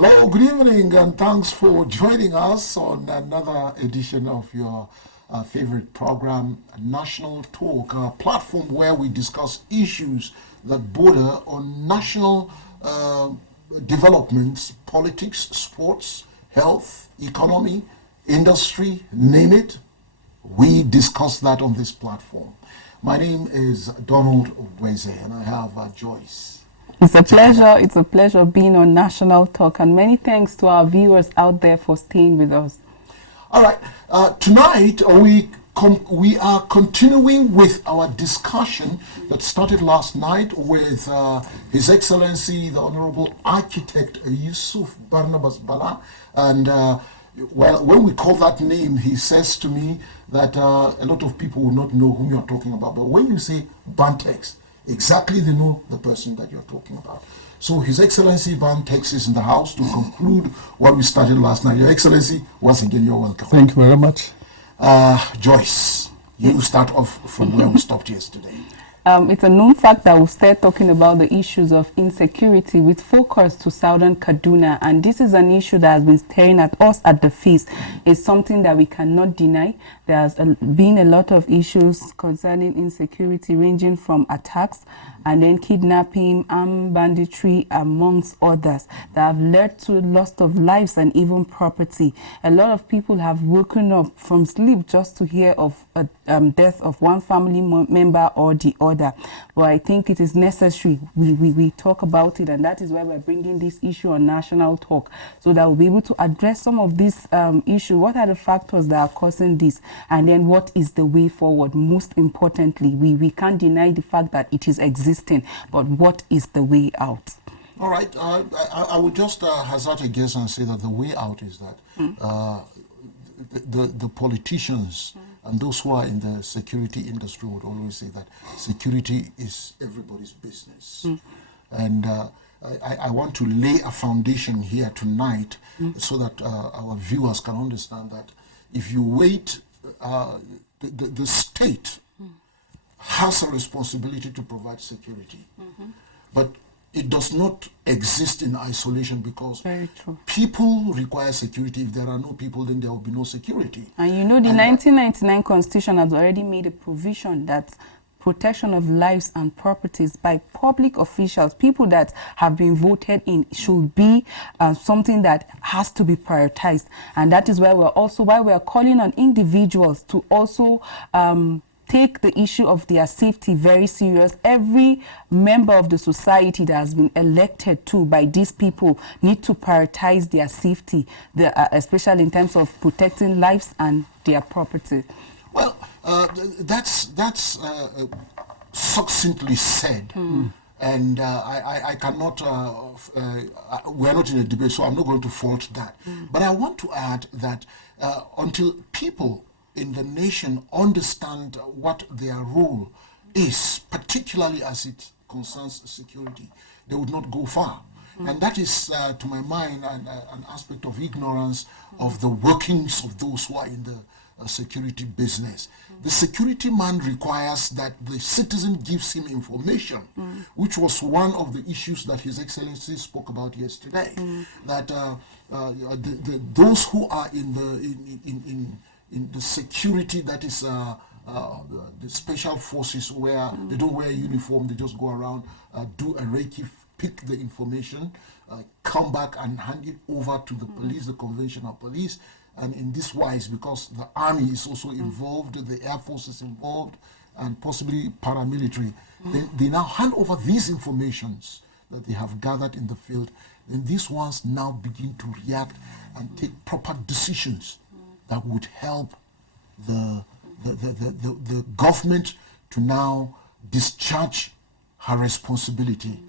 Hello, good evening, and thanks for joining us on another edition of your favorite program, National Talk, a platform where we discuss issues that border on national developments, politics, sports, health, economy, industry, name it. We discuss that on this platform. My name is Donald Weze, and I have Joyce. It's a pleasure. It's a pleasure being on National Talk, and many thanks to our viewers out there for staying with us. All right. Tonight we are continuing with our discussion that started last night with His Excellency the Honorable Architect Yusuf Barnabas Bala, and well, when we call that name, he says to me that a lot of people will not know whom you're talking about. But when you say Bantex, exactly they know the person that you're talking about. So His Excellency Bantex is in the house to conclude what we started last night. Your Excellency, once again, you're welcome. Thank you very much. Joyce, you start off from where we stopped yesterday. It's a known fact that we'll start talking about the issues of insecurity with focus to Southern Kaduna, and this is an issue that has been staring at us at the face. It's something that we cannot deny. There has been a lot of issues concerning insecurity, ranging from attacks and then kidnapping, armed banditry, amongst others, that have led to loss of lives and even property. A lot of people have woken up from sleep just to hear of a death of one family member or the other. But I think it is necessary we talk about it, and that is why we're bringing this issue on National Talk, so that we'll be able to address some of these issues. What are the factors that are causing this? And then what is the way forward? Most importantly, we can't deny the fact that it is existing, but what is the way out? All right. I would just hazard a guess and say that the way out is that the politicians and those who are in the security industry would always say that security is everybody's business. And I want to lay a foundation here tonight so that our viewers can understand that if you wait, the state has a responsibility to provide security. But it does not exist in isolation, because people require security. If there are no people, then there will be no security. And you know, the 1999 Constitution has already made a provision that protection of lives and properties by public officials, people that have been voted in, should be something that has to be prioritized. And that is why we're calling on individuals to also take the issue of their safety very serious. Every member of the society that has been elected to by these people need to prioritize their safety, especially in terms of protecting lives and their property. Well, that's succinctly said. And I cannot, we're not in a debate, so I'm not going to fault that. But I want to add that until people in the nation understand what their role is, particularly as it concerns security, they would not go far. And that is, to my mind, an aspect of ignorance of the workings of those who are in the security business. The security man requires that the citizen gives him information, which was one of the issues that His Excellency spoke about yesterday. That those who are in the security, that is the special forces, where they don't wear a uniform, they just go around, do a recce, pick the information, come back and hand it over to the police, the conventional police. And in this wise, because the army is also involved, the air force is involved, and possibly paramilitary, they now hand over these informations that they have gathered in the field. Then these ones now begin to react and take proper decisions that would help the government to now discharge her responsibility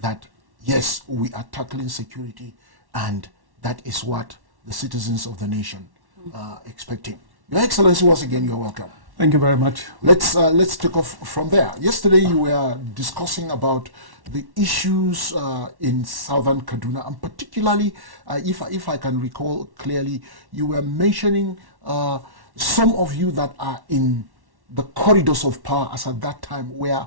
that, yes, we are tackling security, and that is what the citizens of the nation are expecting. Your Excellency, once again, you're welcome. Thank you very much. Let's take off from there. Yesterday you were discussing about the issues in Southern Kaduna, and particularly, if I can recall clearly, you were mentioning some of you that are in the corridors of power as at that time, where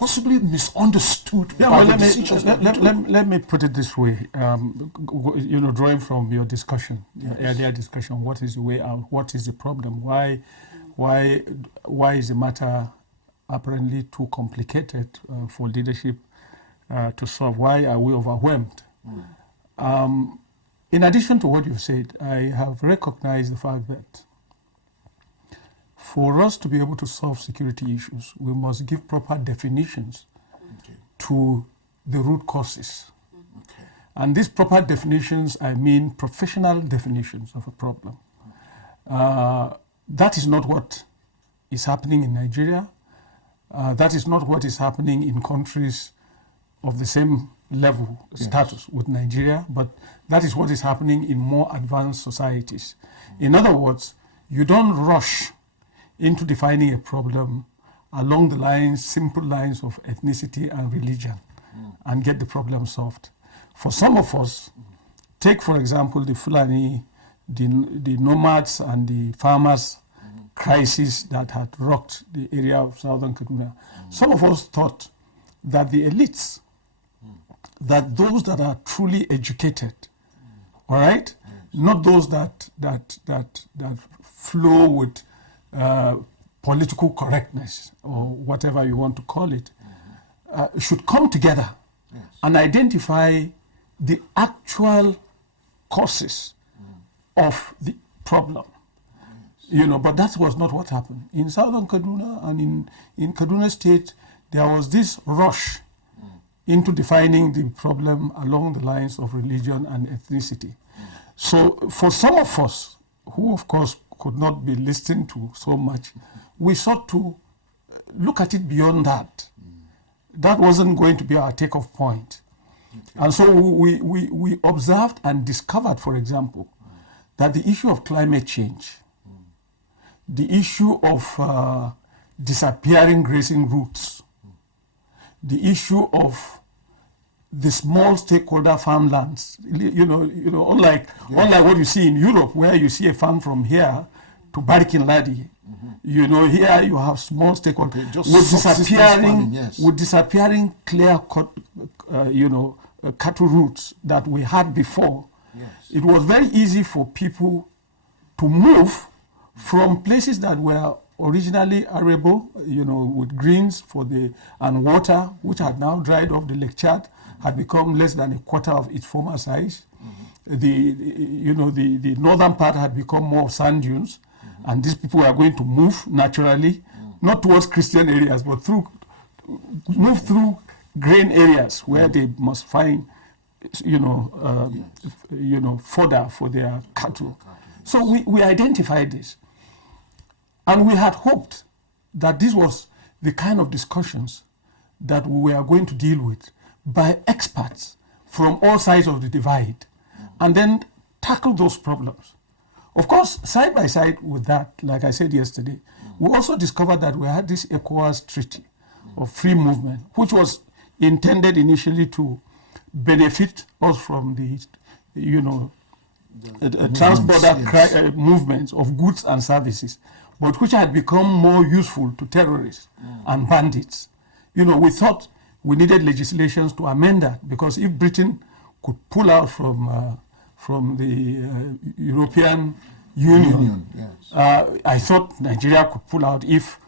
possibly misunderstood Yeah, by well, the decisions that we took. let me put it this way. Drawing from your discussion, your earlier discussion, what is the way out? What is the problem? Why is the matter apparently too complicated for leadership to solve? Why are we overwhelmed? In addition to what you've said, I have recognized the fact that for us to be able to solve security issues, we must give proper definitions to the root causes. And these proper definitions, I mean professional definitions of a problem. That is not what is happening in Nigeria. That is not what is happening in countries of the same level status with Nigeria, but that is what is happening in more advanced societies. In other words, you don't rush into defining a problem along the lines, simple lines of ethnicity and religion and get the problem solved. For some of us, take for example the Fulani, the nomads and the farmers crisis that had rocked the area of southern Kaduna. Some of us thought that the elites, that those that are truly educated, all right, not those that flow with political correctness or whatever you want to call it, should come together and identify the actual causes of the problem. But that was not what happened. In southern Kaduna and in Kaduna State, there was this rush into defining the problem along the lines of religion and ethnicity. So for some of us, who of course could not be listened to so much, we sought to look at it beyond that. That wasn't going to be our takeoff point. And so we observed and discovered, for example, that the issue of climate change, the issue of disappearing grazing routes, the issue of the small stakeholder farmlands, unlike what you see in Europe, where you see a farm from here to Barikin Ladi, here you have small stakeholder with disappearing clear-cut, cattle routes that we had before. It was very easy for people to move from places that were originally arable, with greens and water, which had now dried off. The Lake Chad had become less than a quarter of its former size. The northern part had become more sand dunes, and these people were going to move naturally, not towards Christian areas, but move through grain areas where they must find, fodder for their cattle. So we identified this. And we had hoped that this was the kind of discussions that we were going to deal with by experts from all sides of the divide, and then tackle those problems. Of course, side by side with that, like I said yesterday, we also discovered that we had this ECWA Treaty of free movement, which was intended initially to benefit us from the transborder movements of goods and services, but which had become more useful to terrorists and bandits. We thought we needed legislations to amend that, because if Britain could pull out from the European Union, I thought Nigeria could pull out if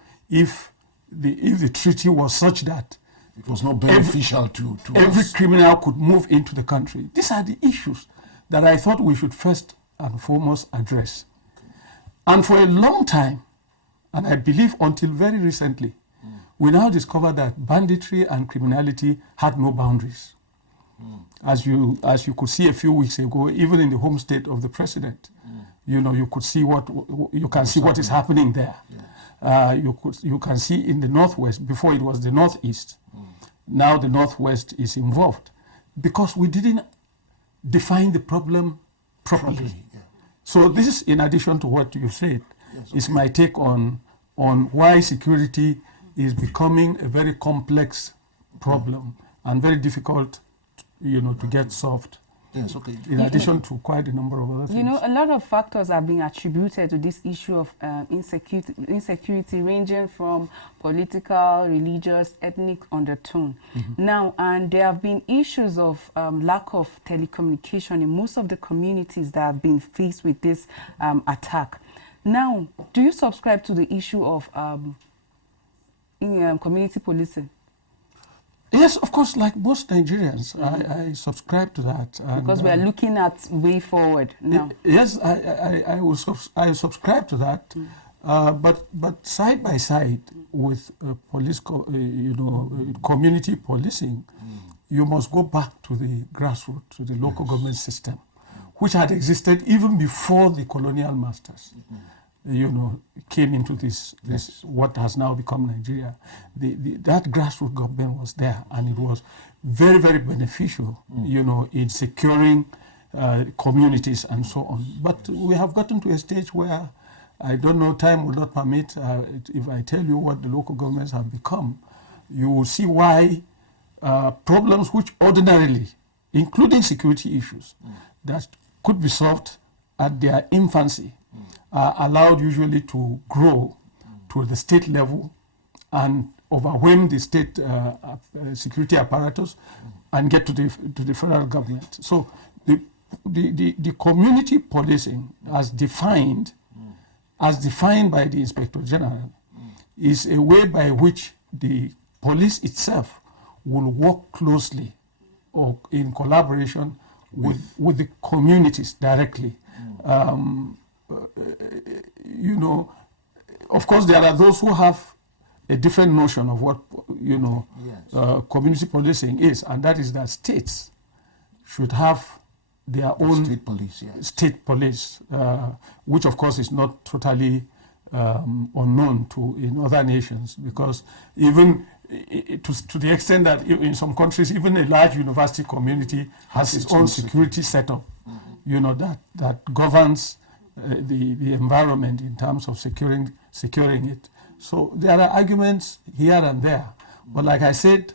the treaty was such that it was not beneficial to every us. criminal could move into the country. These are the issues that I thought we should first and foremost address. And for a long time, and I believe until very recently, we now discover that banditry and criminality had no boundaries. As you could see a few weeks ago, even in the home state of the president, you can see what is happening there. You can see in the Northwest, before it was the Northeast, now the Northwest is involved, because we didn't define the problem properly. So this is, in addition to what you said, is my take on why security is becoming a very complex problem and very difficult, to get solved. Yes, okay. In addition to quite a number of other things. You know, a lot of factors are being attributed to this issue of insecurity ranging from political, religious, ethnic undertone. Now, and there have been issues of lack of telecommunication in most of the communities that have been faced with this attack. Now, do you subscribe to the issue of community policing? Yes, of course, like most Nigerians, I subscribe to that. Because we are looking at way forward now. Yes, I subscribe to that, but side by side with community policing, you must go back to the grassroots, to the local government system, which had existed even before the colonial masters. Came into this what has now become Nigeria. That grassroots government was there, and it was very, very beneficial, in securing communities and so on. But we have gotten to a stage where I don't know, time will not permit. If I tell you what the local governments have become, you will see why problems which ordinarily, including security issues, that could be solved at their infancy, are allowed usually to grow to the state level and overwhelm the state security apparatus and get to the federal government. So the community policing as defined by the Inspector General is a way by which the police itself will work closely or in collaboration with the communities directly. Of course, there are those who have a different notion of what community policing is, and that is that states should have their own state police, which of course is not totally unknown in other nations, because even to the extent that in some countries, even a large university community has its own security setup, that governs the environment in terms of securing it. So there are arguments here and there. But like I said,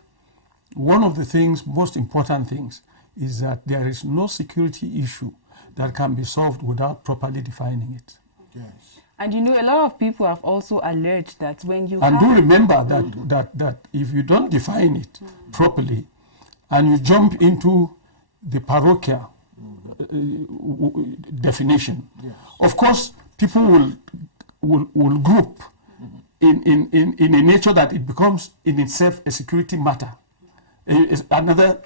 one of the most important things, is that there is no security issue that can be solved without properly defining it. Yes. And a lot of people have also alleged that when you do remember that if you don't define it properly and you jump into the parochial definition, of course people will group in a nature that it becomes in itself a security matter. It's another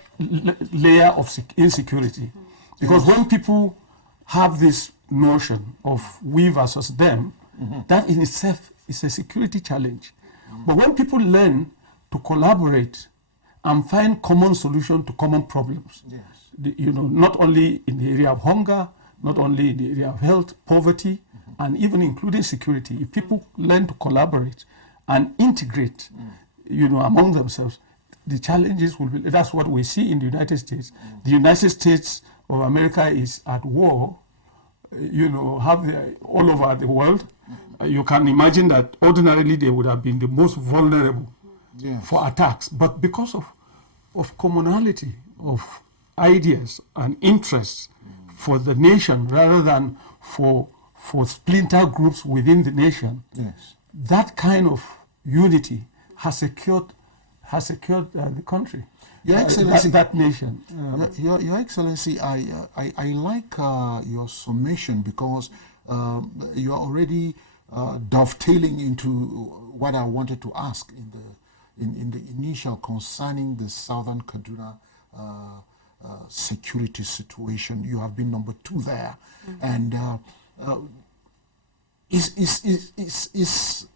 layer of insecurity. Because when people have this notion of we versus them, that in itself is a security challenge. But when people learn to collaborate and find common solution to common problems, not only in the area of hunger, not only in the area of health, poverty, and even including security, if people learn to collaborate and integrate, among themselves, the challenges will be. That's what we see in the United States. The United States of America is at war, all over the world. You can imagine that ordinarily they would have been the most vulnerable for attacks, but because of commonality of ideas and interests for the nation rather than for splinter groups within the nation, that kind of unity has secured the country. Your Excellency, that nation. Your Excellency, I like your summation, because you are already dovetailing into what I wanted to ask in the initial concerning the Southern Kaduna security situation. You have been number 2 there, and is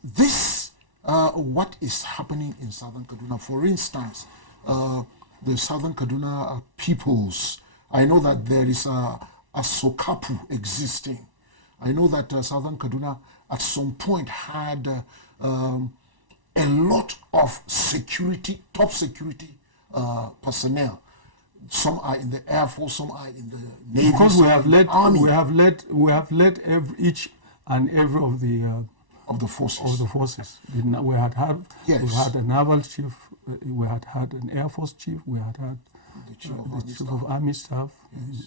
this what is happening in Southern Kaduna? For instance, the Southern Kaduna peoples, I know that there is a Sokapu existing. I know that Southern Kaduna at some point had a lot of top security personnel. Some are in the Air Force, some are in the Navy. Because we have Army. we have led each and every of the forces. We had a naval chief, we had an Air Force chief, we had Chief of Army Staff,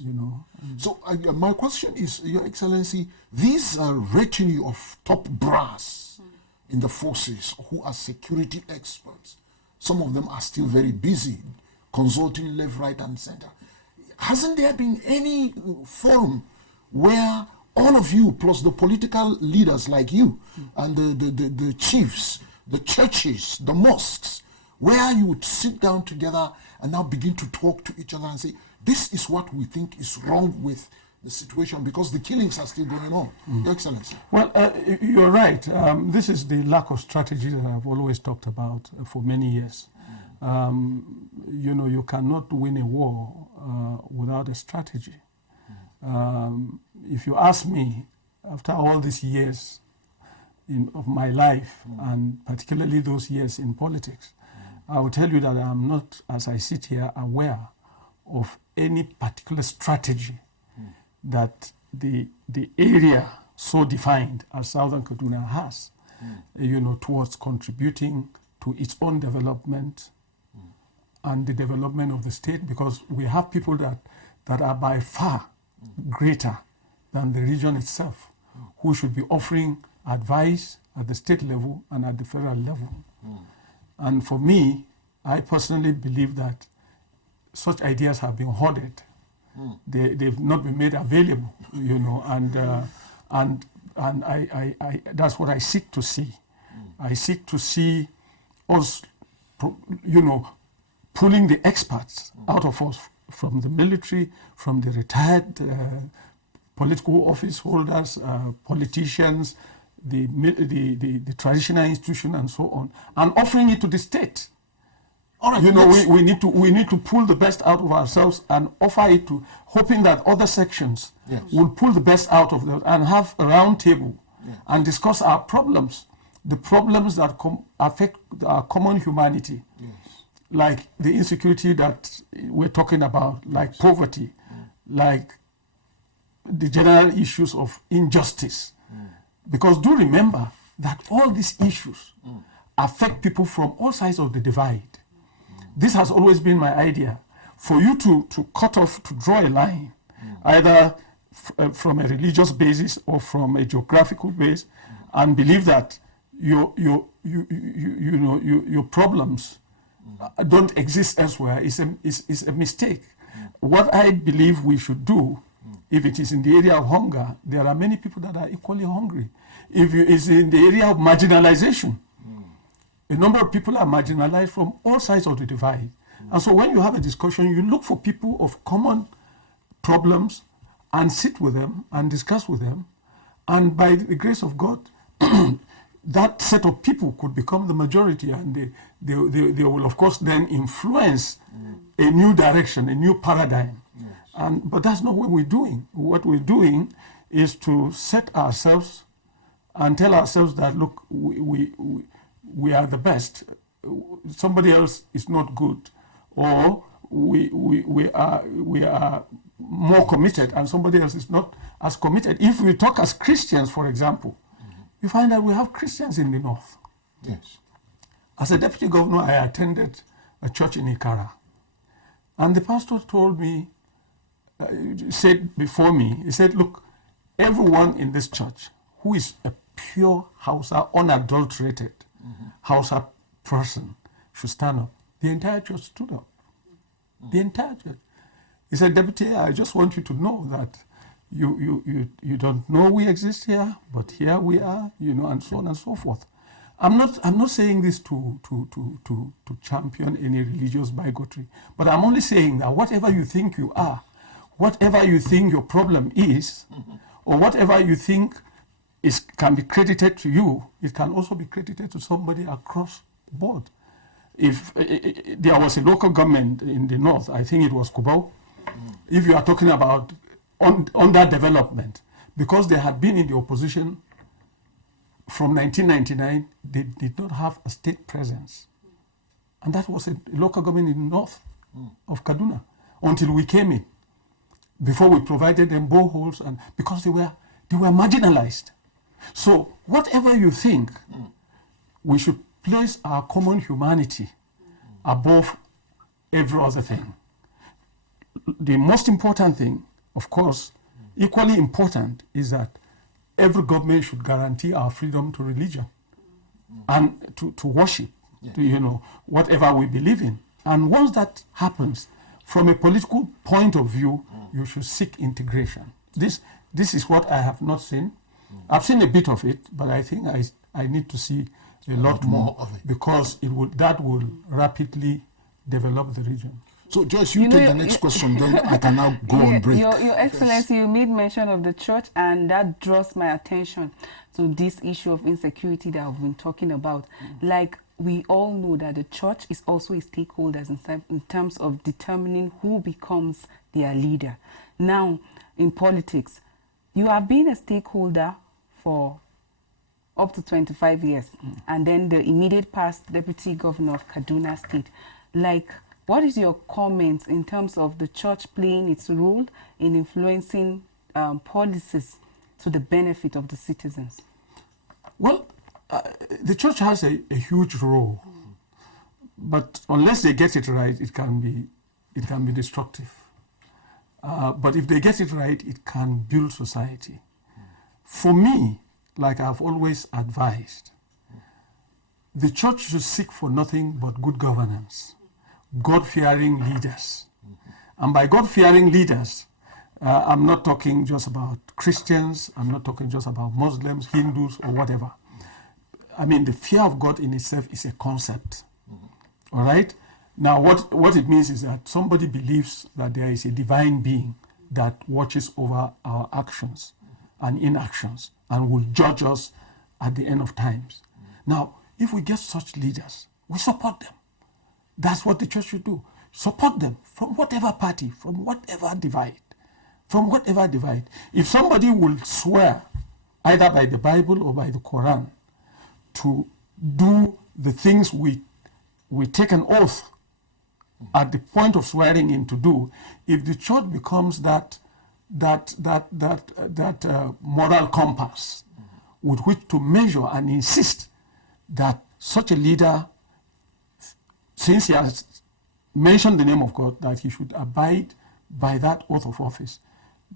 you know. So my question is, Your Excellency, these retinue of top brass in the forces who are security experts, some of them are still very busy consulting left, right, and center. Hasn't there been any forum where all of you, plus the political leaders like you, and the chiefs, the churches, the mosques, where you would sit down together and now begin to talk to each other and say, this is what we think is wrong with the situation, because the killings are still going on, Your Excellency? Well, you're right. This is the lack of strategy that I've always talked about for many years. You know, you cannot win a war without a strategy. If you ask me, after all these years of my life, and particularly those years in politics, I will tell you that I am not, as I sit here, aware of any particular strategy that the area so defined as Southern Kaduna has, you know, towards contributing to its own development and the development of the state, because we have people that are by far greater than the region itself, who should be offering advice at the state level and at the federal level. And for me, I personally believe that such ideas have been hoarded. They've not been made available, you know, and I that's what I seek to see. I seek to see us, you know, pulling the experts out of us, from the military, from the retired political office holders, politicians, the traditional institution, and so on, and offering it to the state. All right, you know, we need to pull the best out of ourselves and offer it to, hoping that other sections will pull the best out of them and have a round table and discuss our problems, the problems that affect our common humanity, like the insecurity that we're talking about, like poverty, like the general issues of injustice. Because do remember that all these issues affect people from all sides of the divide. This has always been my idea, for you to cut off, to draw a line, either from a religious basis or from a geographical base, and believe that your problems don't exist elsewhere is a mistake. What I believe we should do, if it is in the area of hunger, there are many people that are equally hungry. If it is in the area of marginalization, a number of people are marginalized from all sides of the divide. And so when you have a discussion, you look for people of common problems and sit with them and discuss with them. And by the grace of God, that set of people could become the majority, and they will, of course, then influence a new direction, a new paradigm. But that's not what we're doing. What we're doing is to set ourselves and tell ourselves that, look, we are the best. Somebody else is not good, or we are more committed, and somebody else is not as committed. If we talk as Christians, for example, you find that we have Christians in the north. Yes. As a deputy governor, I attended a church in Ikara, and the pastor told me, said before me, he said, look, everyone in this church who is a pure Hausa, unadulterated Hausa person should stand up. The entire church stood up. The entire church. He said, Deputy, I just want you to know that you don't know we exist here, but here we are, you know, and so on and so forth. I'm not saying this to champion any religious bigotry, but I'm only saying that whatever you think you are, whatever you think your problem is, or whatever you think can be credited to you, it can also be credited to somebody across the board. If there was a local government in the north, I think it was Kubau, if you are talking about underdevelopment, because they had been in the opposition from 1999, they did not have a state presence. And that was a local government in the north of Kaduna until we came in, before we provided them boreholes, and because they were marginalized. So whatever you think, we should place our common humanity above every other thing. the most important thing, of course, equally important, is that every government should guarantee our freedom to religion and to worship, to, whatever we believe in. And once that happens, from a political point of view, you should seek integration. This is what I have not seen. I've seen a bit of it, but I think I need to see a lot more of it, because that will rapidly develop the region. So, Joyce, you take the next question, then I can now go on break. Your Excellency, you made mention of the church, and that draws my attention to this issue of insecurity that I've been talking about. Like, we all know that the church is also a stakeholder in terms of determining who becomes their leader. Now, in politics, you have been a stakeholder for up to 25 years, and then the immediate past deputy governor of Kaduna State. Like, what is your comment in terms of the church playing its role in influencing policies to the benefit of the citizens? Well, the church has a huge role, but unless they get it right, it can be destructive. But if they get it right, it can build society. For me, like I've always advised, the church should seek for nothing but good governance, God-fearing leaders. And by God-fearing leaders, I'm not talking just about Christians, I'm not talking just about Muslims, Hindus, or whatever. I mean, the fear of God in itself is a concept. All right? Now, what it means is that somebody believes that there is a divine being that watches over our actions and inactions and will judge us at the end of times. Now, if we get such leaders, we support them. That's what the church should do. Support them from whatever party, from whatever divide. If somebody will swear, either by the Bible or by the Quran, to do the things we take an oath at the point of swearing in to do, if the church becomes that moral compass with which to measure and insist that such a leader, since he has mentioned the name of God, that he should abide by that oath of office,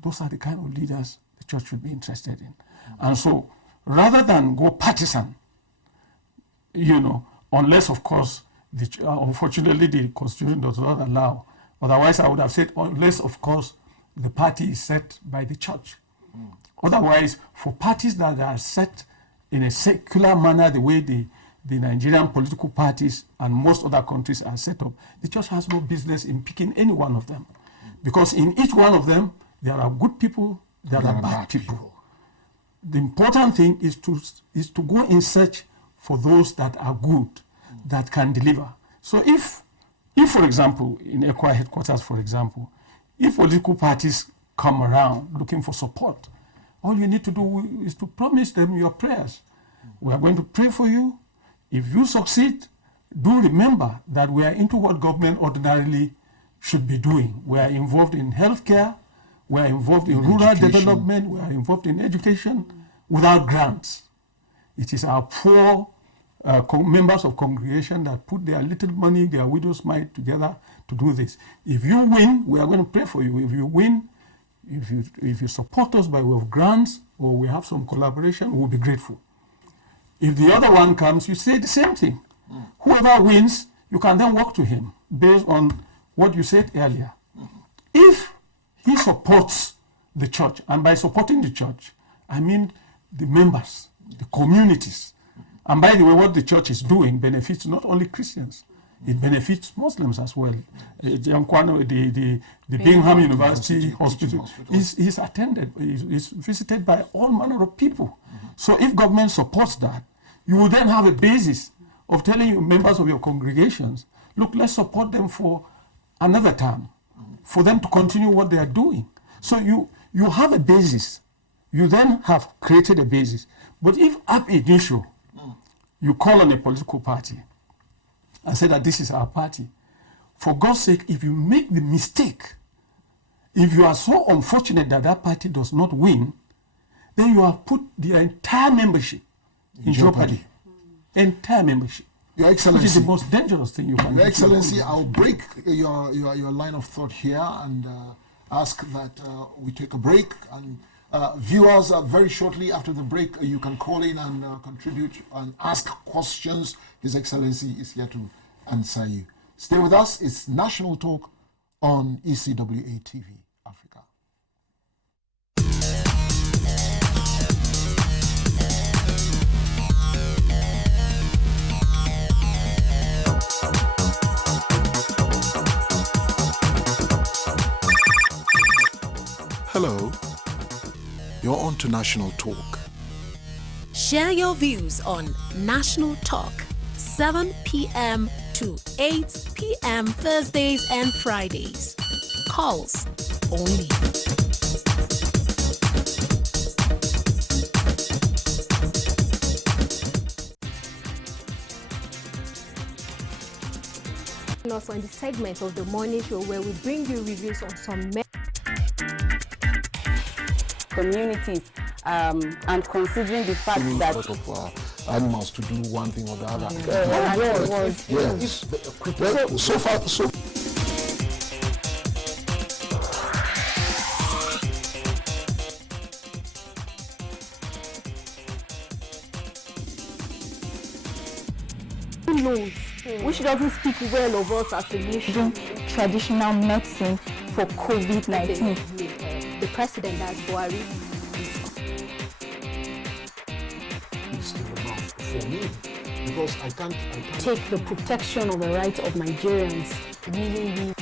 those are the kind of leaders the church should be interested in. And so, rather than go partisan, unless, of course, unfortunately, the Constitution does not allow. Otherwise, I would have said, unless, of course, the party is set by the church. Otherwise, for parties that are set in a secular manner, the way the Nigerian political parties and most other countries are set up, the church has no business in picking any one of them. Because in each one of them, there are good people, there are bad people. The important thing is to go in search for those that are good, that can deliver. So if for example, in ECWA headquarters, for example, if political parties come around looking for support, all you need to do is to promise them your prayers. We are going to pray for you. If you succeed, do remember that we are into what government ordinarily should be doing. We are involved in healthcare, we are involved in rural development, we are involved in education without grants. It is our poor members of congregation that put their little money, their widow's mite together to do this. If you win, we are going to pray for you. If you win, if you support us by way of grants or we have some collaboration, we'll be grateful. If the other one comes, you say the same thing. Whoever wins, you can then walk to him based on what you said earlier. If he supports the church, and by supporting the church, I mean the members, the communities. And by the way, what the church is doing benefits not only Christians, it benefits Muslims as well. The Bingham University Hospital is attended, is visited by all manner of people. So if government supports that, you will then have a basis of telling you members of your congregations, look, let's support them for another term, for them to continue what they are doing. So you have a basis. You then have created a basis. But if ab initio, you call on a political party and say that this is our party, for God's sake, if you make the mistake, if you are so unfortunate that that party does not win, then you have put the entire membership in jeopardy. Entire membership. Your which is Excellency, the most dangerous thing you can do. Your Excellency, I'll break your line of thought here and ask that we take a break. And viewers, very shortly after the break, you can call in and contribute and ask questions. His Excellency is here to answer you. Stay with us. It's National Talk on ECWA TV Africa. Hello, you're on to National Talk. Share your views on National Talk, 7 p.m. to 8 p.m. Thursdays and Fridays. Calls only. Also in the segment of the morning show where we bring you reviews on some communities and considering the fact that a lot of animals to do one thing or the other. So far, so. knows, which doesn't speak well of us as a nation. Traditional medicine for COVID-19. The president, that's Buhari, It's still enough for me because I can't take the protection of the rights of Nigerians really.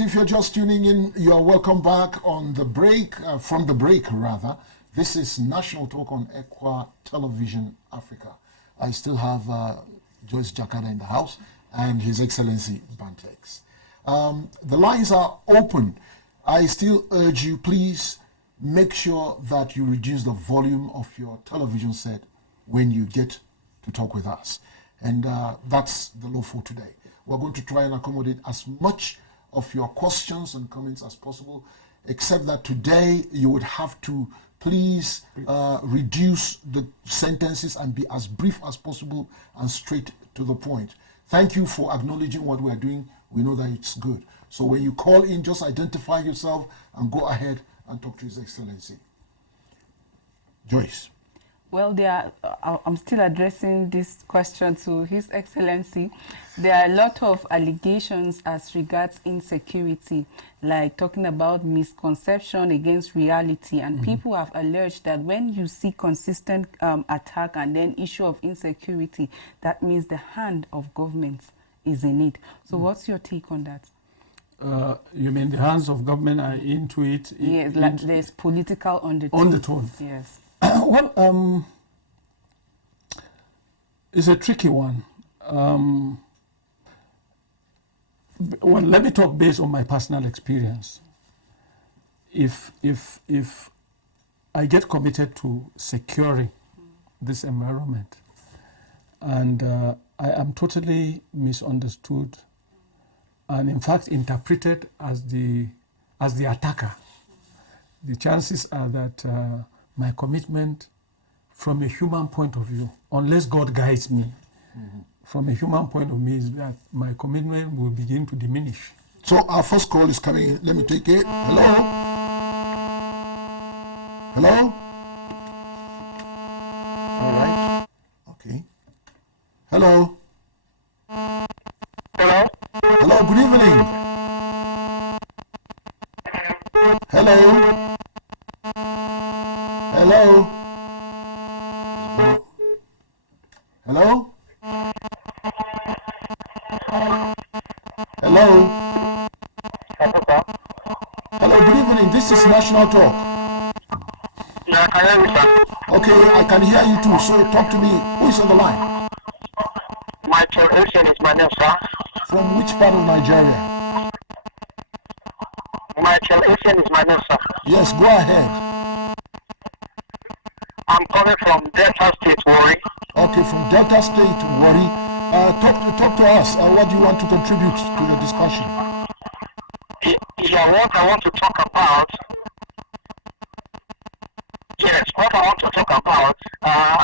If you're just tuning in, you're welcome back on the break, from the break rather. This is National Talk on ECWA Television Africa. I still have Joyce in the house and His Excellency Bantex. The lines are open. I still urge you, please make sure that you reduce the volume of your television set when you get to talk with us. And that's the law for today. We're going to try and accommodate as much of your questions and comments as possible, except that today you would have to please reduce the sentences and be as brief as possible and straight to the point. Thank you for acknowledging what we're doing. We know that it's good. So when you call in, just identify yourself and go ahead and talk to His Excellency. Joyce. Well, I'm still addressing this question to His Excellency. There are a lot of allegations as regards insecurity, like talking about misconception against reality. And people have alleged that when you see consistent attack and then issue of insecurity, that means the hand of government is in it. So what's your take on that? You mean the hands of government are into it? Yes, like there's political undertone. Yes. Well, it's a tricky one. Well, let me talk based on my personal experience. If I get committed to securing this environment, and I am totally misunderstood, and in fact interpreted as the attacker, the chances are that my commitment from a human point of view, unless God guides me, from a human point of view, is that my commitment will begin to diminish. So our first call is coming in. Let me take it. Hello? Hello? All right. Okay. Hello? Hello? Hello? Hello, good evening. This is National Talk. Yeah, I can hear you, sir. Okay, I can hear you too. So talk to me. Who is on the line? Michael Asian is my name, sir. From which part of Nigeria? Michael Asian is my name, sir. Yes, go ahead. I'm coming from Delta State, Warri. Okay, from Delta State, Warri. Talk to us. What do you want to contribute to the discussion? Yeah, what I want to talk about. Yes, what I want to talk about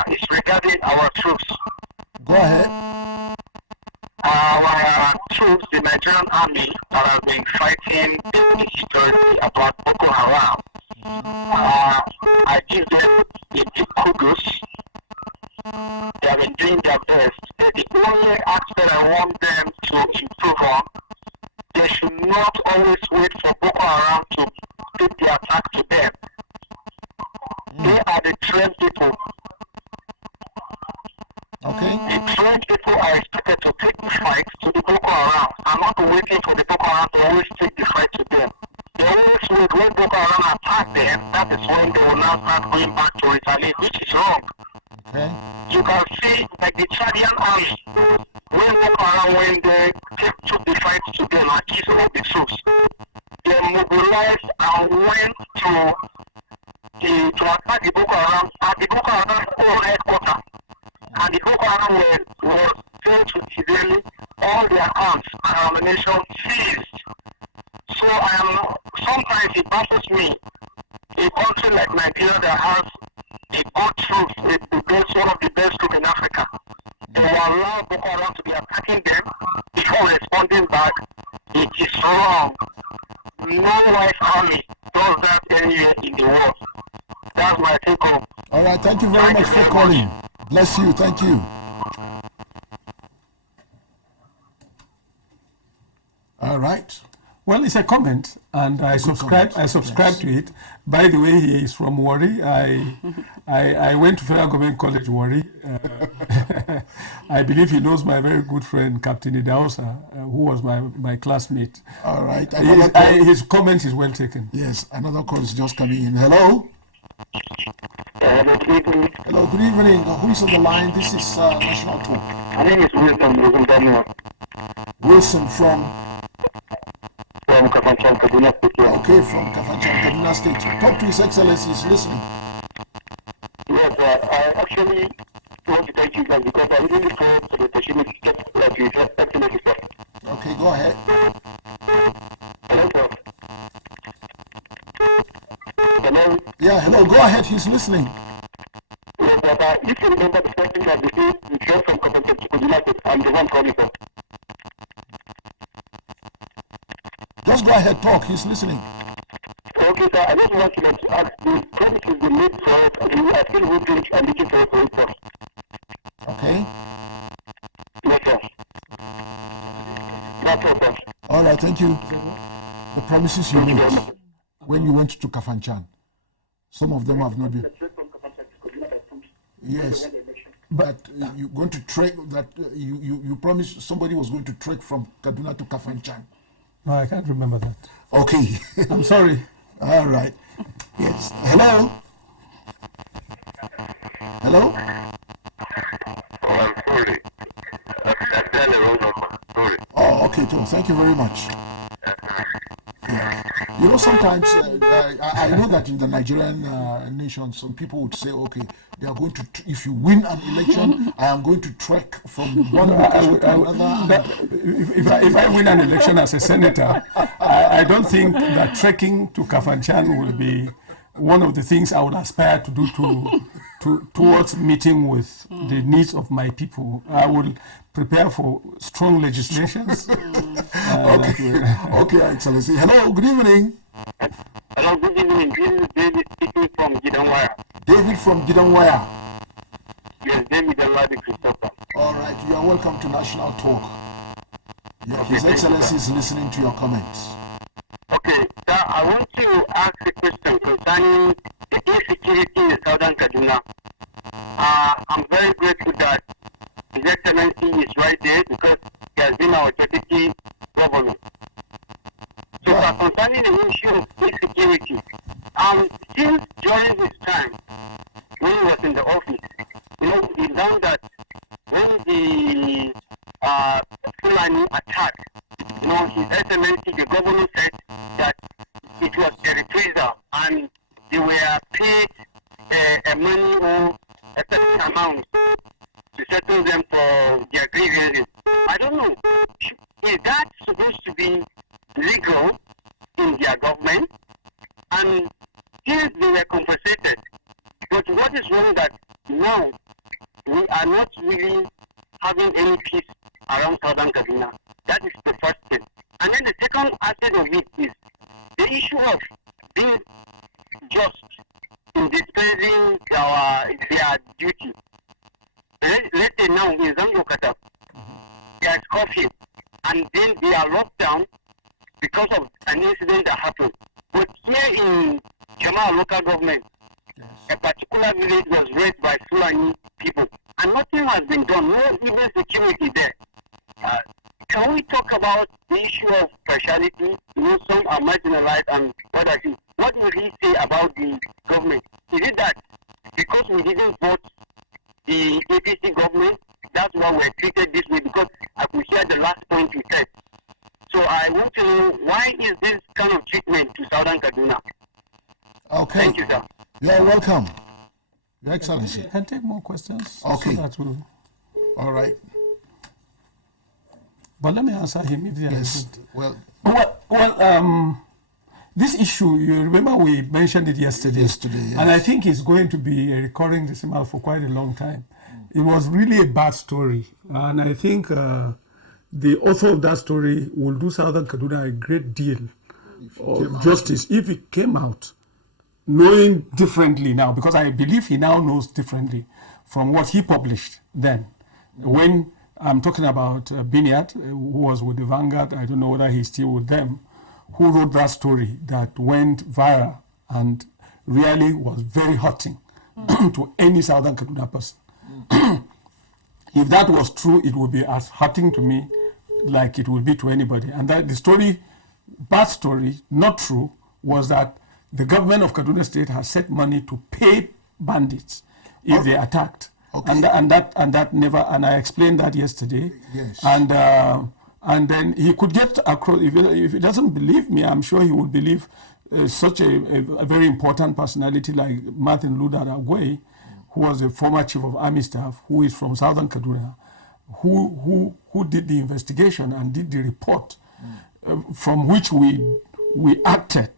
is regarding our troops. Go ahead. Our troops, the Nigerian army that have been fighting the security about Boko Haram. I give them a big kudos. They have been doing their best. The only aspect I want them to improve on, they should not always wait for Boko Haram to take the attack to them. They are the trained people. Okay. The trained people are expected to take the fight to the Boko Haram and not waiting for the Boko Haram to always take the fight to them. They always wait when Boko Haram attack them, that is when they will now start going back to retaliate, which is wrong. Okay. You can see like the Chadian army, when Boko Haram, when they took the fight to them and killed all the troops, they mobilized and went to attack the Boko Haram at the Boko Haram own headquarters. And the Boko Haram was sent to Tivoli, all their arms and ammunition seized. So sometimes it baffles me, a country like Nigeria that has a good troops, one of the best troops in Africa, they will allow Boko Haram to be attacking them before responding back. It is wrong. No white army does that anywhere in the world. That's my take home. All right, thank you very much for calling. Bless you, thank you. All right. Well, it's a comment, and I subscribe yes. to it. By the way, he is from Warri. I went to Federal Government College, Warri. I believe he knows my very good friend, Captain Idaosa, who was my classmate. All right. His comment is well taken. Yes, another call is just coming in. Hello? Hello, good evening. Hello, good evening. Who is on the line? This is National Talk. My name is Wilson. Wilson from Kafanchan, Kaduna State. Okay, from Kafanchan, Kaduna State. Talk to His Excellency, he's listening. Yes, I actually want to thank you guys because I really saw the opportunity to get like you said, Excellency, sir. Okay, go ahead. Hello, sir. Hello? Yeah, hello, go ahead, he's listening. Yes, but if you remember the first thing that we did, we drove from Kafanchan to Kaduna State, I'm the one calling, sir. Just go ahead, talk, he's listening. Okay, sir, I just want to ask, the promises we made for us, we are still working and looking for it, sir. Okay? Yes, sir. That's all, sir. All right, thank you. The promises you made when you went to Kafanchan, some of them have not been. Yes, but you're going to trek, that you promised somebody was going to trek from Kaduna to Kafanchan. No, I can't remember that. Okay. I'm sorry. All right. Yes. Hello? Hello? Oh, I'm sorry. I've done the wrong number. Sorry. Oh, okay, too. Thank you very much. Yeah. You know, sometimes I know that in the Nigerian nation, some people would say, okay, they are going to, if you win an election, I am going to trek from one location to another. If I win an election as a senator, I don't think that trekking to Kafanchan will be one of the things I would aspire to do towards meeting with the needs of my people. I will prepare for strong legislations. Okay, Excellency. Hello, good evening. Hello, good evening. This is David speaking from Gidanwaya. David from Gidanwaya. Yes, David Aladi Christopher. All right, you are welcome to National Talk. Yeah, His Excellency is listening to your comments. Okay, sir, I want to ask a question concerning the insecurity in the Kaduna. I'm very grateful that His Excellency is right there because he has been our deputy governor. So concerning the issue of insecurity, since during his time, when he was in the office, he learned that when the Fulani attacked, His Excellency, the governor said that it was a reprisal and they were paid a money or a certain amount to settle them for their grievances. I don't know. Is that supposed to be legal in their government? And since they were compensated, but what is wrong that now we are not really having any peace around Southern Kaduna? That is the first thing. And then the second aspect of it is the issue of being just in dispensing their duty. Let's say now in Zangokata, there is curfew, and then they are locked down because of an incident that happened. But here in Jamal local government, a particular village was raised by Fulani people, and nothing has been done, no even security there. Can we talk about the issue of partiality? Some are marginalized and others. What will he say about the government? Is it that because we didn't vote the APC government, that's why we're treated this way? Because I could hear the last point you said. So I want to know, why is this kind of treatment to Southern Kaduna? Okay. Thank you, sir. You're welcome. Your Excellency. I can take more questions. Okay. So that will... All right. But let me answer him if there Yes. is. This issue, you remember we mentioned it yesterday. Yes. And I think it's going to be a recurring decimal for quite a long time. It was really a bad story. And I think the author of that story will do Southern Kaduna a great deal of justice if it came out knowing differently now, because I believe he now knows differently from what he published then. When I'm talking about Binyat, who was with the Vanguard, I don't know whether he's still with them, who wrote that story that went viral and really was very hurting to any Southern Kaduna person. If that was true, it would be as hurting to me like it would be to anybody. And that the story, bad story, not true, was that the government of Kaduna State has set money to pay bandits if they attacked. Okay. And that never, and I explained that yesterday. Yes. And then he could get across. If he doesn't believe me, I'm sure he would believe such a very important personality like Martin Luther Agway, who was a former chief of army staff, who is from Southern Kaduna, who did the investigation and did the report, from which we acted,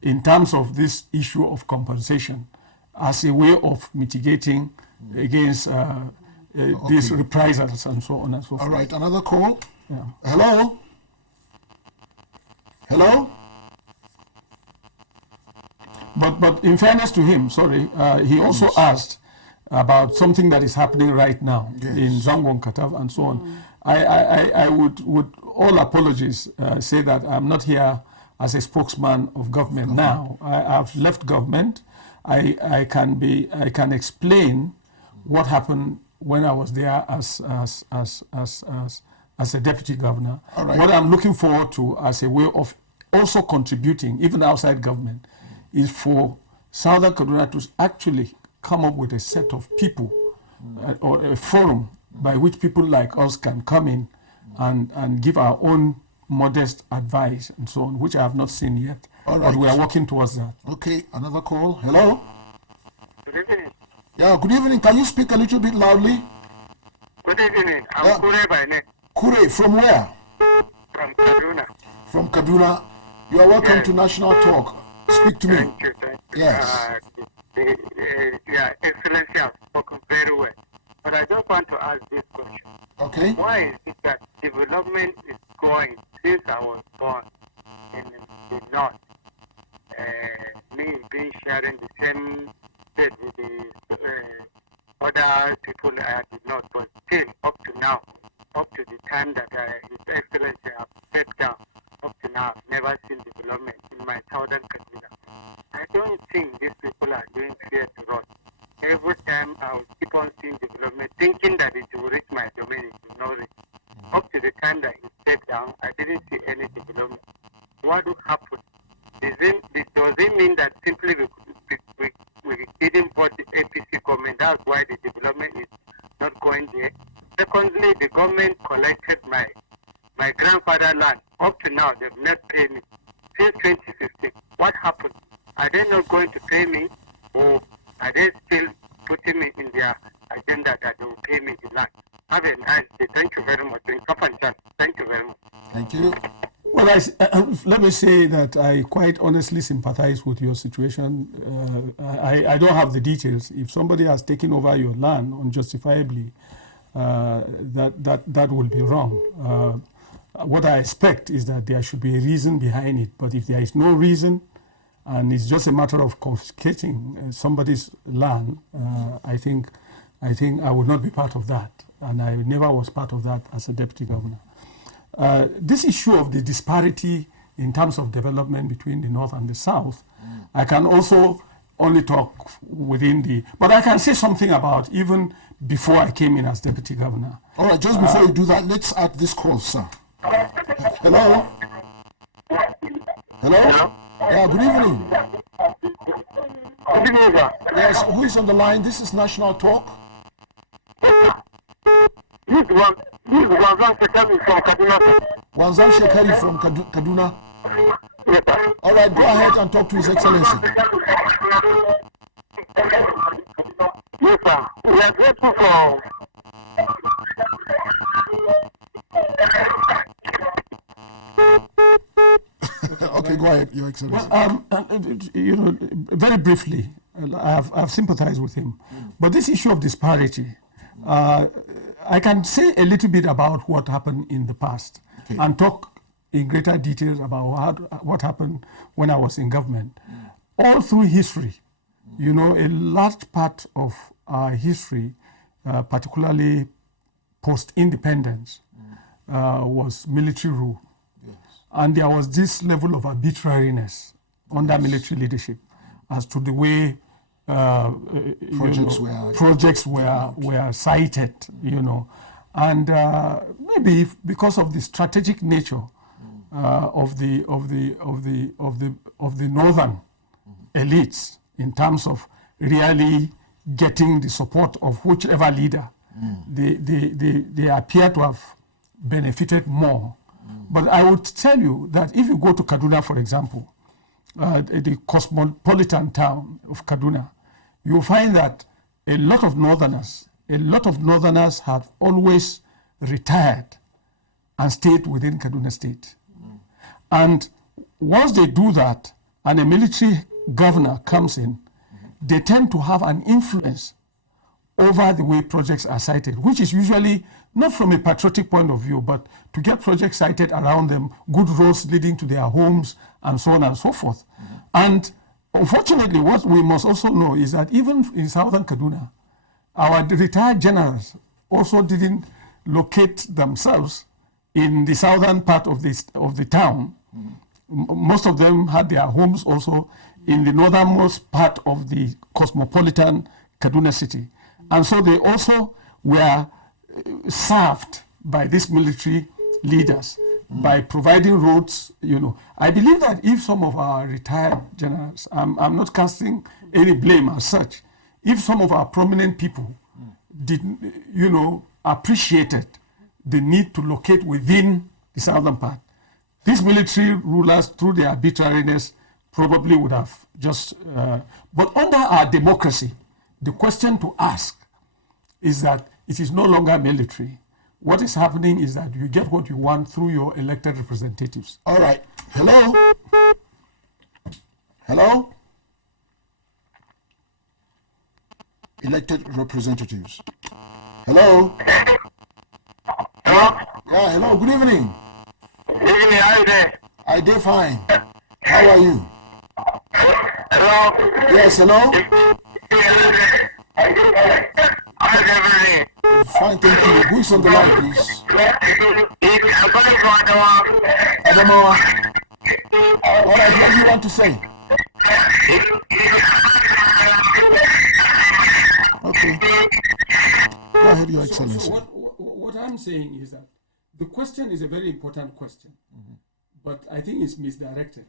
in terms of this issue of compensation as a way of mitigating against these reprisals and so on and so forth. All right, another call. Yeah. Hello? Hello? But in fairness to him, he also asked about something that is happening right now in Zangwon, Katav, and so on. I would all apologies, say that I'm not here as a spokesman of government now. I've left government. I can explain what happened when I was there as a deputy governor. All right. What I'm looking forward to as a way of also contributing, even outside government, is for Southern Kaduna to actually come up with a set of people or a forum by which people like us can come in and give our own modest advice and so on, which I have not seen yet. All right. But we are working towards that. Okay, another call. Hello? Good evening. Yeah, good evening. Can you speak a little bit loudly? Good evening. I'm Kure by name. Kure, from where? From Kaduna. From Kaduna. You are welcome Yes. to National Talk. Speak to me. Thank you. Yes. Yeah, Excellency has spoken very well. But I just want to ask this question. Okay. Why is it that development is growing since I was born in the north? Me being sharing the same state with the other people at the north, but still up to now, up to the time that His Excellency has stepped down, up to now, I've never seen development in my southern Kaduna. I don't think these people people are doing fear to rot. Every time I will keep on seeing development, thinking that it will reach my domain, it will not reach. Up to the time that it stepped down, I didn't see any development. What would happen? Does it mean that simply we didn't vote the APC government? That's why the development is not going there. Secondly, the government collected my grandfather's land. Up to now, they've not paid me. Since 2015, what happened? Are they not going to pay me, or are they still putting me in their agenda that they will pay me the land? Have a nice day. Thank you very much. Thank you very much. Thank you. Well, let me say that I quite honestly sympathize with your situation. I don't have the details. If somebody has taken over your land unjustifiably, that will be wrong. What I expect is that there should be a reason behind it. But if there is no reason, and it's just a matter of confiscating somebody's land, I think I would not be part of that. And I never was part of that as a deputy governor. This issue of the disparity in terms of development between the North and the South, I can also only talk within but I can say something about even before I came in as deputy governor. All right, just before you do that, let's add this call, sir. Hello? Hello? Yeah, good evening. Good evening, sir. Yes, who is on the line? This is National Talk. This is Wanzam Shekari from Kaduna. Wanzam Shekari from Kaduna. Yes, sir. All right, go ahead and talk to His Excellency. Yes, sir. We are grateful for... Okay, go ahead, Your Excellency. Well, very briefly, I've sympathized with him. But this issue of disparity, I can say a little bit about what happened in the past and talk in greater details about what happened when I was in government. All through history, a large part of our history, particularly post-independence, was military rule. Yes. And there was this level of arbitrariness under military leadership as to the way projects were cited, and maybe because of the strategic nature of the northern elites in terms of really getting the support of whichever leader, they appear to have benefited more. But I would tell you that if you go to Kaduna, for example, the cosmopolitan town of Kaduna, you'll find that a lot of northerners have always retired and stayed within Kaduna State. And once they do that, and a military governor comes in, they tend to have an influence over the way projects are cited, which is usually not from a patriotic point of view, but to get projects cited around them, good roads leading to their homes, and so on and so forth. And unfortunately, what we must also know is that even in southern Kaduna, our retired generals also didn't locate themselves in the southern part of the town. Most of them had their homes also in the northernmost part of the cosmopolitan Kaduna city. And so they also were served by these military leaders by providing roads. I believe that if some of our retired generals, I'm not casting any blame as such, if some of our prominent people appreciated the need to locate within the southern part, these military rulers, through their arbitrariness, probably would have just... but under our democracy, the question to ask is that it is no longer military. What is happening is that you get what you want through your elected representatives. All right. Hello? Hello? Elected representatives. Hello? Hello? Yeah, hello. Good evening. Good evening. How are you there? I did fine. How are you? Hello? Yes, hello? How's everything? Fine, thank you. Who is on the line, please? I'm calling from Adamawa. Adamawa. All right, what do you want to say? ahead, Your Excellency. So what I'm saying is that the question is a very important question, but I think it's misdirected.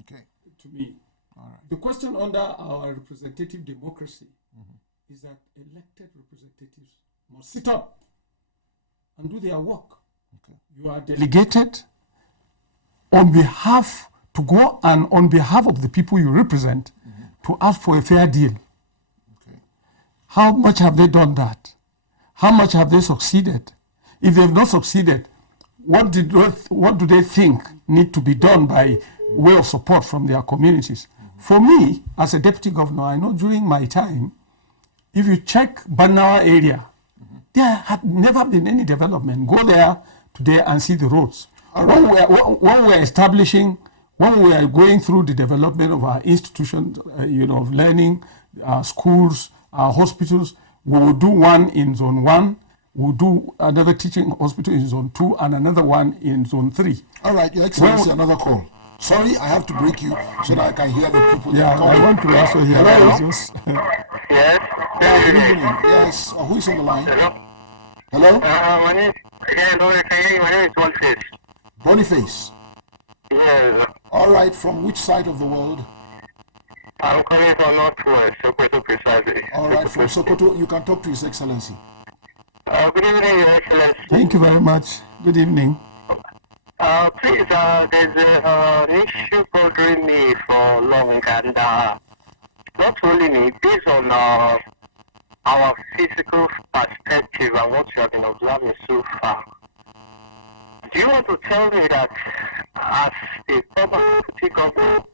Okay. To me. All right. The question under our representative democracy is that elected representatives must sit up and do their work. Okay. You are delegated on behalf to go and on behalf of the people you represent to ask for a fair deal. Okay. How much have they done that? How much have they succeeded? If they've not succeeded, what do they think need to be done by way of support from their communities? For me, as a deputy governor, I know during my time, if you check Banawa area, there had never been any development. Go there today and see the roads. When we are going through the development of our institutions, of learning, our schools, our hospitals, we will do one in zone 1, we'll do another teaching hospital in zone 2, and another one in zone 3. All right, Your Excellency, another call. Sorry, I have to break you so that I can hear the people. Yeah, I want to also hear Yes. Good evening. Yes, who is on the line? Hello? My name is Boniface. Boniface. Yes. All right, from which side of the world? I'm calling from Northwest, Sokoto precisely. All right, from Sokoto, you can talk to His Excellency. Good evening, Your Excellency. Thank you very much. Good evening. Please, there's an issue bothering me for long, and not only me, based on our physical perspective and what you have been observing so far. Do you want to tell me that as a former deputy governor,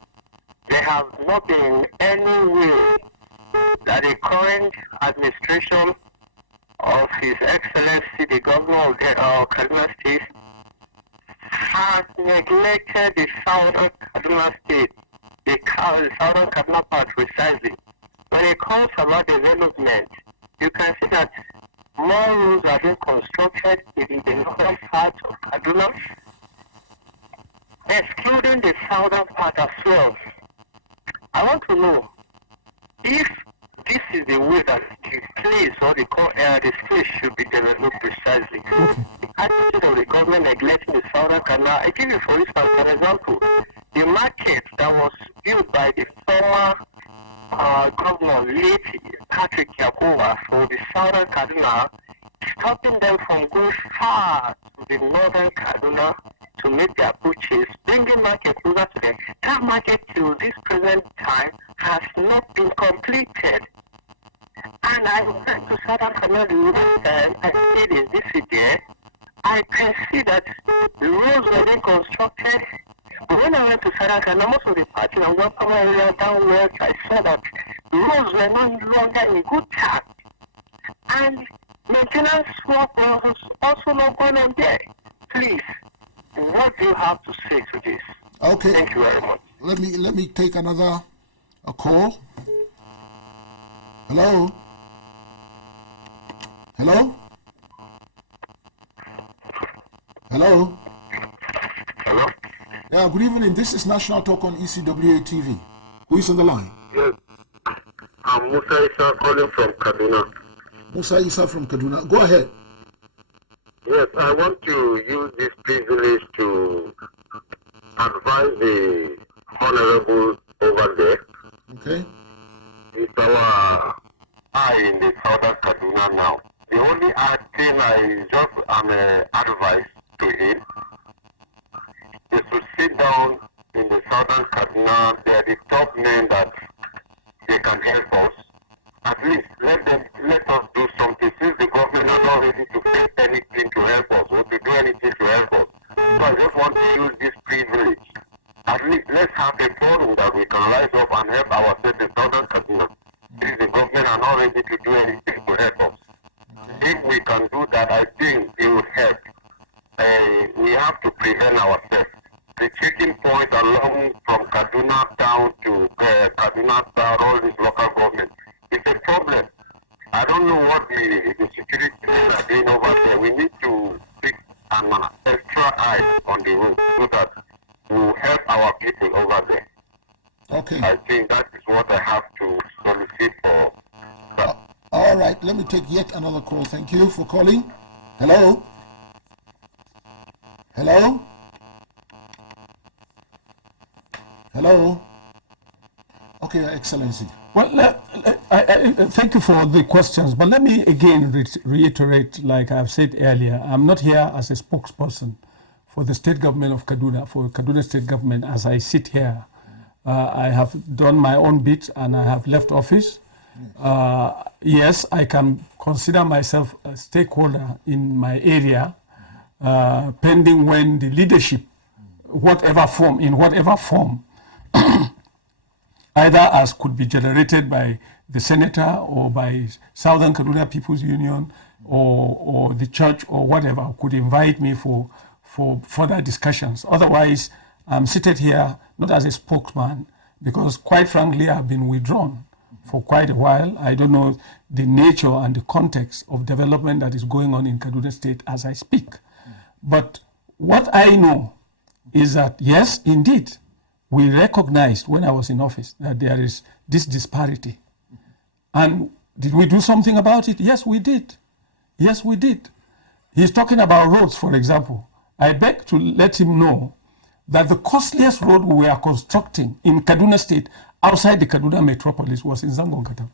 there has not been any way that the current administration of His Excellency, the Governor of Kaduna State, has neglected the Southern Kaduna State, the Southern Kaduna part precisely? When it comes about development, you can see that more roads are being constructed in the northern part of Kaduna, excluding the southern part as well. I want to know if this is the way that the place or the state should be developed precisely. The attitude of the government neglecting the southern Kaduna. I give you for instance an example. The market that was built by the former Governor late Patrick Yakowa for the southern Kaduna, stopping them from going far to the northern Kaduna to make their purchase, bringing market closer to them. That market till this present time has not been completed. And I went to southern Kaduna the last time I stayed in this city. I can see that the roads were being constructed. But when I went to southern Kaduna, most of the parts in the upper area down where I saw that the roads were no longer in good tact. And maintenance work was also not going on there. Please, what do you have to say to this? Okay. Thank you very much. Let me take a call. Hello? Hello? Hello? Hello? Yeah, good evening. This is National Talk on ECWA TV. Who is on the line? Yes. I'm Musa Isa calling from Kaduna. Musa Isa from Kaduna. Go ahead. Yes, I want to use this privilege to advise the Honorable over there. Okay. It's our eye in the southern Kaduna now. The only thing I just advice to him is to sit down in the southern Kaduna. They are the top men that they can help us. At least let us do something. Since the government are not ready to face anything to help us or to do anything to help us. So I just want to use this privilege. At least let's have a forum that we can rise up and help ourselves in southern Kaduna. Since the government are not ready to do anything to help us. If we can do that, I think it will help. We have to prevent ourselves. The checking point along from Kaduna down to Kaduna South, all these local governments, it's a problem. I don't know what the security men are doing over there. We need to fix an extra eye on the road so that we will help our people over there. Okay. I think that is what I have to solicit for. All right. let me take yet another call. Thank you for calling. Hello? Hello? Hello? Okay, Your Excellency. Well, I thank you for the questions, but let me again reiterate, like I've said earlier, I'm not here as a spokesperson for the state government of Kaduna, for Kaduna state government as I sit here. I have done my own bit and I have left office. Yes, I can consider myself a stakeholder in my area, pending when the leadership, whatever form, either as could be generated by the senator or by Southern Kaduna People's Union or the church or whatever, could invite me for further discussions. Otherwise, I'm seated here not as a spokesman because, quite frankly, I've been withdrawn for quite a while. I don't know the nature and the context of development that is going on in Kaduna State as I speak. But what I know is that, yes, indeed, we recognized when I was in office that there is this disparity. And did we do something about it? Yes, we did. Yes, we did. He's talking about roads, for example. I beg to let him know that the costliest road we were constructing in Kaduna State outside the Kaduna metropolis was in Zangon-Katab.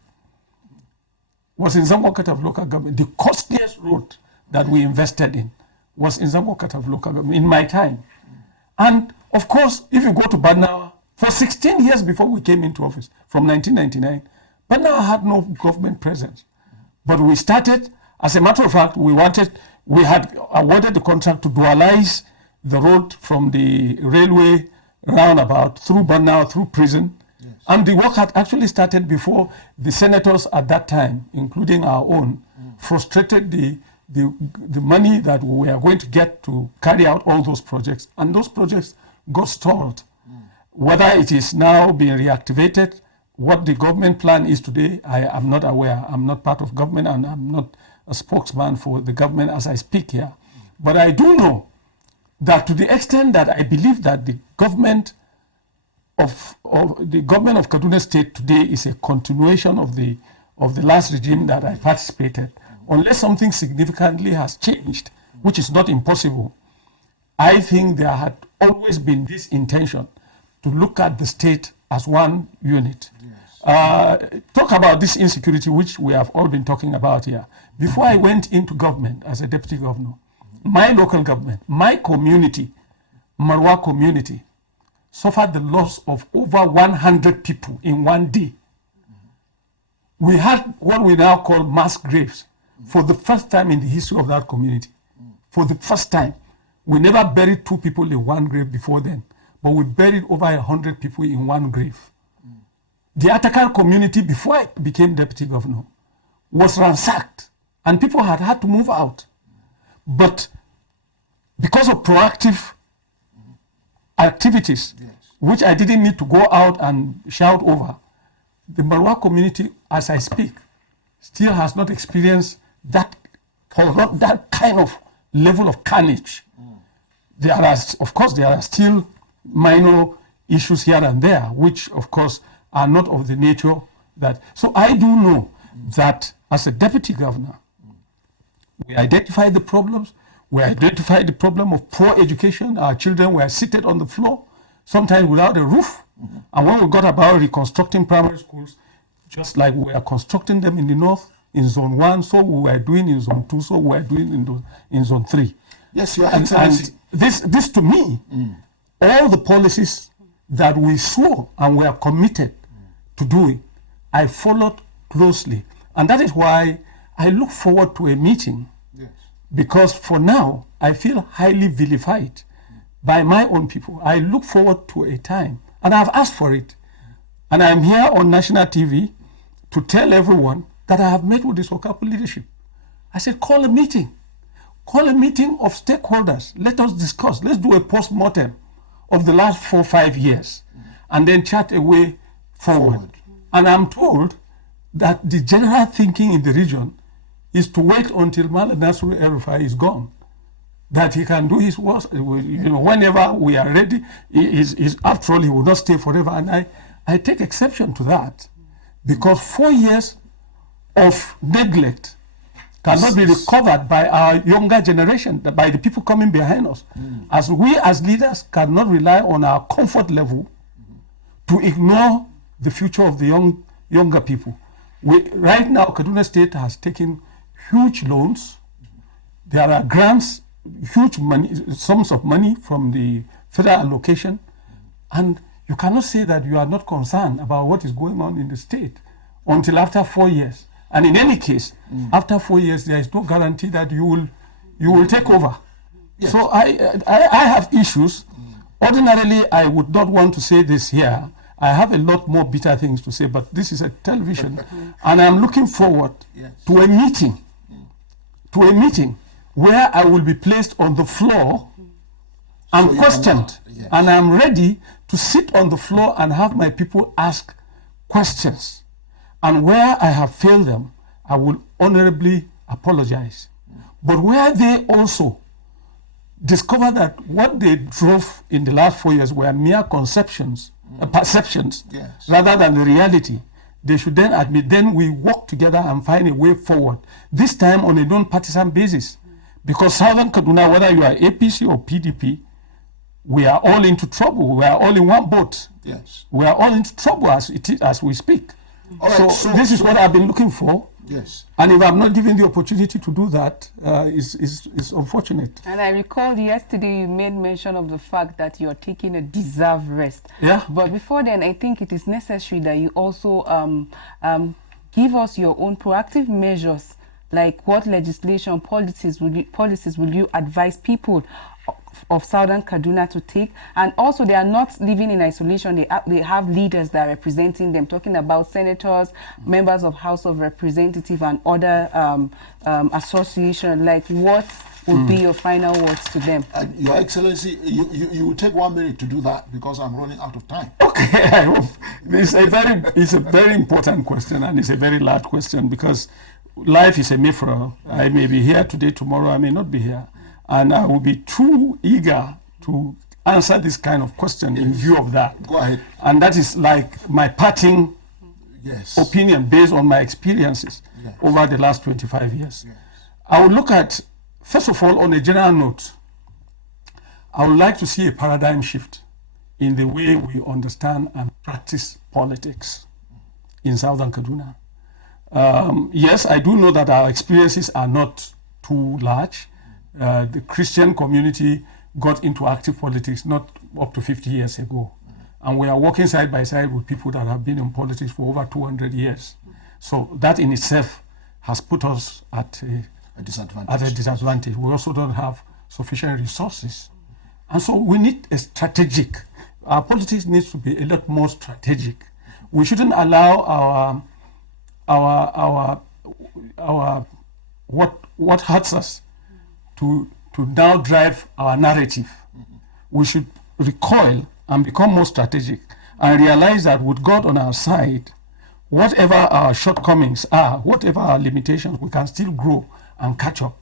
Was in Zangon-Katab local government. The costliest road that we invested in was in Zangon-Katab local government in my time. And of course, if you go to Bantex, for 16 years before we came into office, from 1999, Bantex had no government presence. But we started, as a matter of fact, we had awarded the contract to dualize the road from the railway roundabout through Bantex, through prison. Yes. And the work had actually started before the senators at that time, including our own, frustrated the money that we were going to get to carry out all those projects. And those projects got stalled. Whether it is now being reactivated, what the government plan is today, I am not aware. I'm not part of government and I'm not a spokesman for the government as I speak here. But I do know that to the extent that I believe that the government of Kaduna State today is a continuation of the last regime that I participated, unless something significantly has changed, which is not impossible. I think there had always been this intention to look at the state as one unit. Yes. Talk about this insecurity, which we have all been talking about here. Before I went into government as a deputy governor, my local government, my community, Marwa community, suffered the loss of over 100 people in one day. We had what we now call mass graves for the first time in the history of that community. For the first time. We never buried 2 people in one grave before then, but we buried over 100 people in one grave. The Atakar community, before I became deputy governor, was ransacked and people had to move out. But because of proactive activities, yes, which I didn't need to go out and shout over, the Marwa community, as I speak, still has not experienced that kind of level of carnage. There are still minor issues here and there, which of course are not of the nature that. So I do know that as a deputy governor, we identified the problems. We identified the problem of poor education. Our children were seated on the floor, sometimes without a roof. Mm-hmm. And when we got about reconstructing primary schools, just like we are constructing them in the north, in zone 1, so we were doing in zone 2, so we were doing in zone 3. Yes, Your Excellency. And this to me, all the policies that we swore and we are committed to doing, I followed closely. And that is why I look forward to a meeting. Yes. Because for now, I feel highly vilified by my own people. I look forward to a time, and I've asked for it. And I'm here on national TV to tell everyone that I have met with the Sokapo leadership. I said, call a meeting. Call a meeting of stakeholders. Let us discuss. Let's do a post-mortem of the last 4 or 5 years and then chart a way forward. And I'm told that the general thinking in the region is to wait until Malam Nasru El-Rufai is gone, that he can do his work whenever we are ready. After all, he will not stay forever. And I take exception to that, because 4 years of neglect cannot be recovered by our younger generation, by the people coming behind us. As we as leaders cannot rely on our comfort level to ignore the future of the younger people. Right now, Kaduna State has taken huge loans. There are grants, huge money, sums of money from the federal allocation, and you cannot say that you are not concerned about what is going on in the state until after 4 years. And in any case, after 4 years, there is no guarantee that you will take over. Yes. So I have issues. Ordinarily, I would not want to say this here. I have a lot more bitter things to say, but this is a television, and I'm looking forward to a meeting, where I will be placed on the floor and questioned, and I'm ready to sit on the floor and have my people ask questions. And where I have failed them, I will honorably apologize. But where they also discover that what they drove in the last 4 years were mere perceptions, rather than the reality, they should then admit, then we work together and find a way forward, this time on a non-partisan basis. Because Southern Kaduna, whether you are APC or PDP, we are all into trouble. We are all in one boat. Yes. We are all into trouble as we speak. All right, so this is what I've been looking for. Yes. And if I'm not given the opportunity to do that, it's unfortunate. And I recall yesterday you made mention of the fact that you're taking a deserved rest. Yeah. But before then, I think it is necessary that you also give us your own proactive measures, like what legislation, policies will you advise people of Southern Kaduna to take? And also, they are not living in isolation. They have leaders that are representing them, talking about senators, members of House of Representatives, and other associations. Like, what would be your final words to them? Your Excellency, you will take 1 minute to do that because I'm running out of time. Okay, it's a very important question, and it's a very large question, because life is a referral. I may be here today, tomorrow I may not be here. And I will be too eager to answer this kind of question in view of that. Go ahead. And that is like my parting opinion based on my experiences over the last 25 years. Yes. I would look at, first of all, on a general note, I would like to see a paradigm shift in the way we understand and practice politics in Southern Kaduna. Yes, I do know that our experiences are not too large. The Christian community got into active politics not up to 50 years ago. And we are working side by side with people that have been in politics for over 200 years. So that in itself has put us at a disadvantage. We also don't have sufficient resources. And so we need a strategic. Our politics needs to be a lot more strategic. We shouldn't allow our what hurts us to now drive our narrative. We should recoil and become more strategic and realize that with God on our side, whatever our shortcomings are, whatever our limitations, we can still grow and catch up.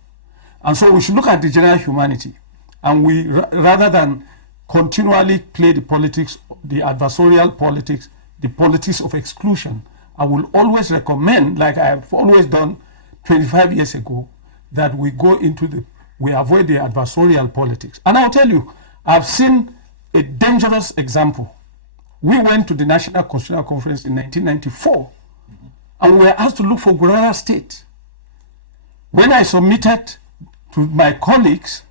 And so we should look at the general humanity, and we rather than continually play the politics, the adversarial politics, the politics of exclusion, I will always recommend, like I have always done 25 years ago, that we avoid the adversarial politics. And I'll tell you, I've seen a dangerous example. We went to the National Constitutional Conference in 1994, and we were asked to look for Gurara State. When I submitted to my colleagues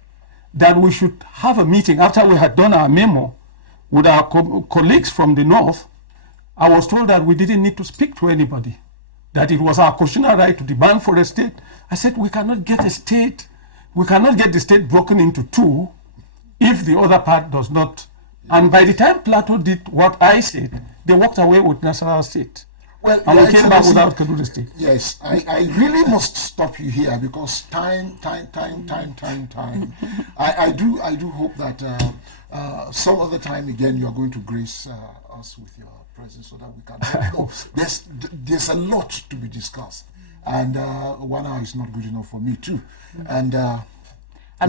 that we should have a meeting after we had done our memo with our colleagues from the north, I was told that we didn't need to speak to anybody, that it was our constitutional right to demand for a state. I said, we cannot get a state. We cannot get the state broken into two if the other part does not. And by the time Plateau did what I said, they walked away with national state. Well, and we came back without Kaduna State. Yes, I really must stop you here because time. I do hope that some other time again you are going to grace us with your presence so that we can. There's a lot to be discussed. And 1 hour is not good enough for me too. And at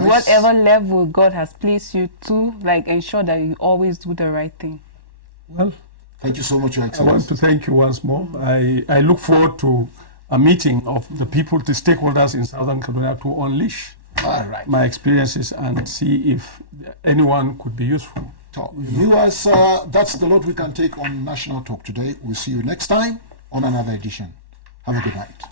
whatever level God has placed you to, like, ensure that you always do the right thing. Well, thank you so much, Your I Excellency. want to thank you once more. I look forward to a meeting of the people, the stakeholders in Southern Kaduna, to unleash my experiences and see if anyone could be useful. So, viewers, that's the lot we can take on National Talk today. We'll see you next time on another edition. Have a good night.